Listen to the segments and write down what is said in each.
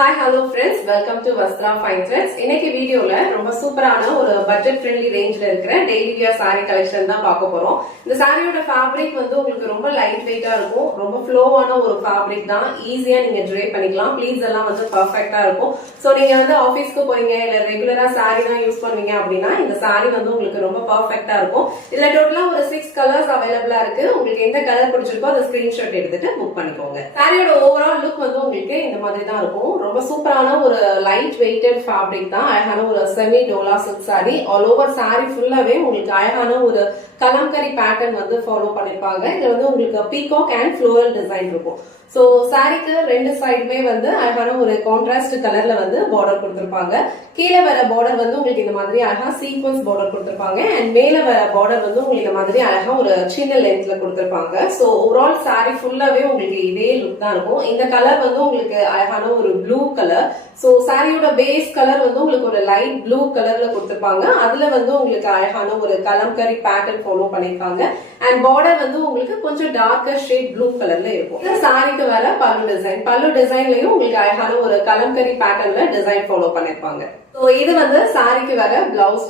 Hi, hello friends. Welcome to Vastra Fine Threads. இன்னைக்கு வீடியோல ரொம்ப சூப்பரான ஒரு பட்ஜெட் ஃப்ரெண்ட்லி ரேஞ்ச்ல இருக்கிற டெய்லி வியர் saree கலெக்ஷன் தான் பார்க்க போறோம். இந்த சாரியோட ஃபேப்ரிக் வந்து உங்களுக்கு ரொம்ப லைட் வெயிட்டா இருக்கும். ரொம்ப ஃப்ளோவான ஒரு ஃபேப்ரிக் தான். ஈஸியா நீங்க ட்ரேப் பண்ணிக்கலாம். ப்ளீட்ஸ் எல்லாம் வந்து பெர்ஃபெக்ட்டா இருக்கும். சோ நீங்க வந்து ஆபீஸ்க்கு போறீங்க இல்ல ரெகுலரா saree தான் யூஸ் பண்ணுவீங்க அப்படினா இந்த saree வந்து உங்களுக்கு ரொம்ப பெர்ஃபெக்ட்டா இருக்கும். இதுல டோட்டலா ஒரு 6 கலர்ஸ் அவேலபிளா இருக்கு. உங்களுக்கு எந்த கலர் பிடிச்சிருக்கோ அதை ஸ்கிரீன்ஷாட் எடுத்துட்டு புக் பண்ணிக்கோங்க. சாரியோட ஓவரால் லுக் வந்து உங்களுக்கு இந்த மாதிரி தான் இருக்கும். ரொம்ப சூப்பரான ஒரு லைட் வெயிட்டட் ஃபேப்ரிக் தான். அழகான ஒரு semi Dola silk sorry. All over sorry ஃபுல்லாவே உங்களுக்கு அழகான ஒரு கலம்கரி பேட்டர்ன் வந்து ஃபாலோ பண்ணிருப்பாங்க. இதுல வந்து உங்களுக்கு பீகாக் அண்ட் ஃப்ளோரல் டிசைன் இருக்கும். சோ சாரிக்கு ரெண்டு சைடுமே வந்து அழகான ஒரு கான்ட்ராஸ்ட் கலர்ல வந்து பார்டர் கொடுத்திருப்பாங்க. கீழே வர பார்டர் வந்து உங்களுக்கு இந்த மாதிரி அழகா சீக்வன்ஸ் பார்டர் கொடுத்திருப்பாங்க. அண்ட் மேல வர பார்டர் வந்து உங்களுக்கு இந்த மாதிரி அழகா ஒரு சின்ன லென்த்ல கொடுத்திருப்பாங்க. சோ ஓவரால் சாரி ஃபுல்லாவே உங்களுக்கு இதே லுக் தான் இருக்கும். இந்த கலர் வந்து உங்களுக்கு அழகான ஒரு ப்ளூ கலர். சோ சாரியோட பேஸ் கலர் வந்து உங்களுக்கு ஒரு லைட் ப்ளூ கலர்ல கொடுத்திருப்பாங்க. அதுல வந்து உங்களுக்கு அழகான ஒரு கலம்கரி பேட்டர்ன் ஃபாலோ பண்ணிருப்பாங்க. அண்ட் பார்டர் வந்து உங்களுக்கு கொஞ்சம் டார்க்கர் ஷேட் ப்ளூ கலர்ல இருக்கும். இந்த சாரிக்கு வர பல்லு டிசைன்லயும் உங்களுக்கு அழகான ஒரு கலம்கரி பேட்டர்ன்ல டிசைன் ஃபாலோ பண்ணிருப்பாங்க. சோ இது வந்து சாரிக்கு வர பிளவுஸ்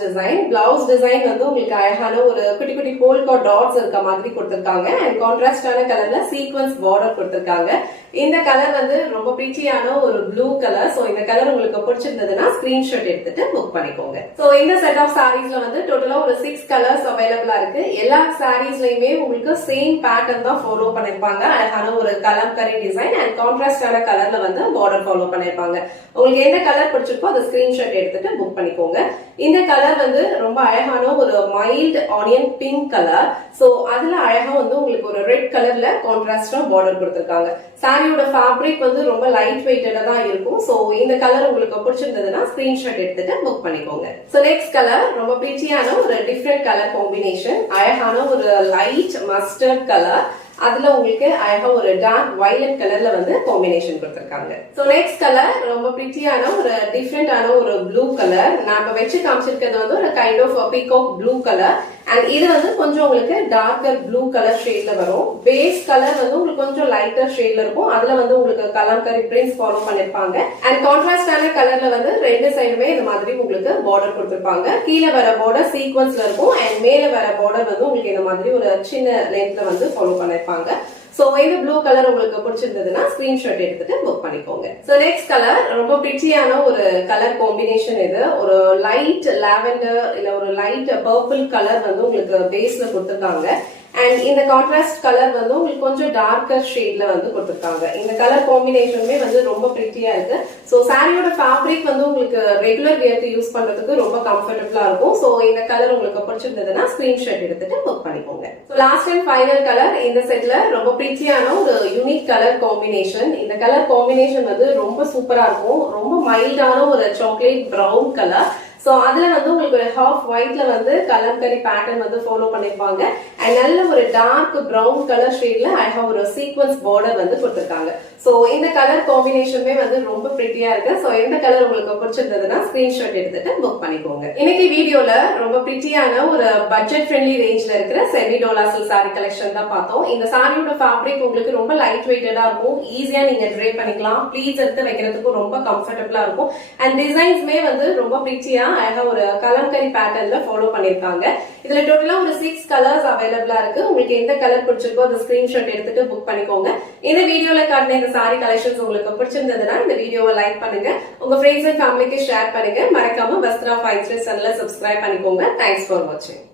டிசைன் வந்து உங்களுக்கு அழகான ஒரு குட்டி குட்டி போல்கா டாட்ஸ் இருக்க மாதிரி கொடுத்திருக்காங்க. அண்ட் கான்ட்ராஸ்டான கலர்ல சீக்வன்ஸ் பார்டர் கொடுத்திருக்காங்க. இந்த கலர் வந்து ரொம்ப பிச்சியான ஒரு ப்ளூ கலர். சோ இந்த கலர் உங்களுக்கு பிடிச்சிருந்ததுன்னா ஸ்கிரீன்ஷாட் எடுத்துட்டு புக் பண்ணிக்கோங்க. சோ இந்த செட் ஆஃப் சாரீஸ்ல வந்து டோட்டலா ஒரு 6 கலர்ஸ் அவைலபிளா இருக்கு. எல்லா சாரீஸ்லயுமே உங்களுக்கு சேம் பேட்டர்ன் தான் ஃபாலோ பண்ணிருப்பாங்க. அழகான ஒரு கலம்கரி டிசைன் அண்ட் கான்ட்ராஸ்டான கலர்ல வந்து பார்டர் ஃபாலோ பண்ணிருப்பாங்க. உங்களுக்கு எந்த கலர் பிடிச்சிருக்கோ அதை ஸ்கிரீன்ஷாட் எடுத்துட்டு புக் பண்ணிக்கோங்க. இந்த கலர் வந்து ரொம்ப அழகான ஒரு mild onion pink colour. So அதுல அழகா வந்து உங்களுக்கு ஒரு ரெட் கலர்ல கான்ட்ராஸ்டா பார்டர் கொடுத்திருக்காங்க. சாரியோட ஃபேப்ரிக் வந்து ரொம்ப லைட் வெயிட்டடா தான் இருக்கும். சோ இந்த கலர் உங்களுக்கு பிடிச்சிருந்ததுன்னா ஸ்கிரீன்ஷாட் எடுத்துட்டு புக் பண்ணிக்கோங்க. சோ நெக்ஸ்ட் கலர் ரொம்ப பிரிட்டியான ஒரு டிஃபரெண்ட் கலர் காம்பினேஷன். அழகான ஒரு லைட் மஸ்டர்ட் கலர். அதுல உங்களுக்கு அழகா ஒரு டார்க் வயலட் கலர்ல வந்து காம்பினேஷன் கொடுத்திருக்காங்க. சோ நெக்ஸ்ட் கலர் ரொம்ப பிரிட்டியான ஒரு டிஃபரெண்டான ஒரு ப்ளூ கலர். நாம வச்சு காமிச்சிருக்கிறது வந்து ஒரு kind of peacock blue colour. And இது வந்து கொஞ்சம் உங்களுக்கு டார்க்கர் ப்ளூ கலர் ஷேட்ல வரும். பேஸ் கலர் வந்து உங்களுக்கு கொஞ்சம் லைட்டர் ஷேட்ல இருக்கும். அதுல வந்து உங்களுக்கு கலம்கரி பிரிண்ட்ஸ் ஃபாலோ பண்ணிருப்பாங்க. அண்ட் கான்ட்ராஸ்டான கலர்ல வந்து ரெண்டு சைடுமே இந்த மாதிரி உங்களுக்கு பார்டர் கொடுத்திருப்பாங்க. கீழே வர பார்டர் சீக்வன்ஸ்ல இருக்கும். அண்ட் மேல வர பார்டர் வந்து உங்களுக்கு இந்த மாதிரி ஒரு சின்ன லென்த்ல வந்து ஃபாலோ பண்ணிருப்பாங்க. சோ இந்த ப்ளூ கலர் உங்களுக்கு பிடிச்சிருந்ததுன்னா ஸ்கிரீன்ஷாட் எடுத்துட்டு புக் பண்ணிக்கோங்க. சோ நெக்ஸ்ட் கலர் ரொம்ப பிரிட்டியான ஒரு கலர் காம்பினேஷன். இது ஒரு லைட் லாவெண்டர் இல்ல ஒரு லைட் பர்பிள் கலர் வந்து உங்களுக்கு பேஸ்ல கொடுத்திருக்காங்க. அண்ட் இந்த கான்ட்ராஸ்ட் கலர் வந்து உங்களுக்கு கொஞ்சம் டார்க்கர் ஷேட்ல வந்து கொடுத்திருக்காங்க. இந்த கலர் காம்பினேஷனுமே வந்து ரொம்ப பிரிட்டியா இருக்கு. சோ சாரியோட ஃபேப்ரிக் வந்து உங்களுக்கு ரெகுலர் வியர்க்கு யூஸ் பண்றதுக்கு ரொம்ப கம்ஃபர்டபுளா இருக்கும். சோ இந்த கலர் உங்களுக்கு பிடிச்சிருந்ததுன்னா ஸ்கிரீன்ஷாட் எடுத்துட்டு புக் பண்ணிக்கோங்க. So last and final colour இந்த செட்ல ரொம்ப பிரிட்டியான ஒரு யூனிக் கலர் காம்பினேஷன். இந்த கலர் காம்பினேஷன் வந்து ரொம்ப சூப்பரா இருக்கும். ரொம்ப மைல்டான ஒரு சாக்லேட் பிரவுன் கலர். சோ அதுல வந்து உங்களுக்கு ஒரு ஹாஃப் ஒயிட்ல வந்து கலம்கரி பேட்டர்ன் வந்து ஃபாலோ பண்ணிருப்பாங்க. அண்ட் நல்ல ஒரு டார்க் பிரவுன் கலர் ஷேட்ல அழகா ஒரு சீக்வன்ஸ் பார்டர் வந்து கொடுத்திருக்காங்க. சோ இந்த கலர் காம்பினேஷனுமே வந்து ரொம்ப பிரிட்டியா இருக்கு. சோ இந்த கலர் உங்களுக்கு பிடிச்சிருந்ததுன்னா ஸ்கிரீன்ஷாட் எடுத்துட்டு புக் பண்ணிக்கோங்க. இன்னைக்கு வீடியோல ரொம்ப பிரிட்டியான ஒரு பட்ஜெட் ஃப்ரெண்ட்லி ரேஞ்ச்ல இருக்கிற semi Dola silk sorry collection தான் பார்த்தோம். இந்த சாரியோட ஃபேப்ரிக் உங்களுக்கு ரொம்ப லைட் வெயிட்டடா இருக்கும். ஈஸியா நீங்க ட்ரே பண்ணிக்கலாம். ப்ளீட்ஸ் எடுத்து வைக்கிறதுக்கு ரொம்ப கம்ஃபர்டபுளா இருக்கும். அண்ட் டிசைன்ஸ்மே வந்து ரொம்ப பிரிட்டியா அழகா ஒரு கலம்கரி பேட்டர்ன்ல ஃபாலோ பண்ணிருக்காங்க. இதுல டோட்டலா ஒரு 6 கலர்ஸ் அவைலபிளா இருக்கு. உங்களுக்கு எந்த கலர் பிடிச்சிருக்கோ அந்த ஸ்கிரீன்ஷாட் எடுத்துட்டு புக் பண்ணிக்கோங்க. இந்த வீடியோல காட்டின இந்த சாரி கலெக்ஷன்ஸ் உங்களுக்கு பிடிச்சிருந்ததுன்னா இந்த வீடியோவை லைக் பண்ணுங்க. உங்க ஃப்ரெண்ட்ஸ் அண்ட் ஃபேமிலிக்கு ஷேர் பண்ணுங்க. மறக்காம வஸ்த்ரா ஃபைன் த்ரெட்ஸ் சேனலை சப்ஸ்கிரைப் பண்ணிக்கோங்க. தேங்க்ஸ் ஃபார் வாட்சிங்.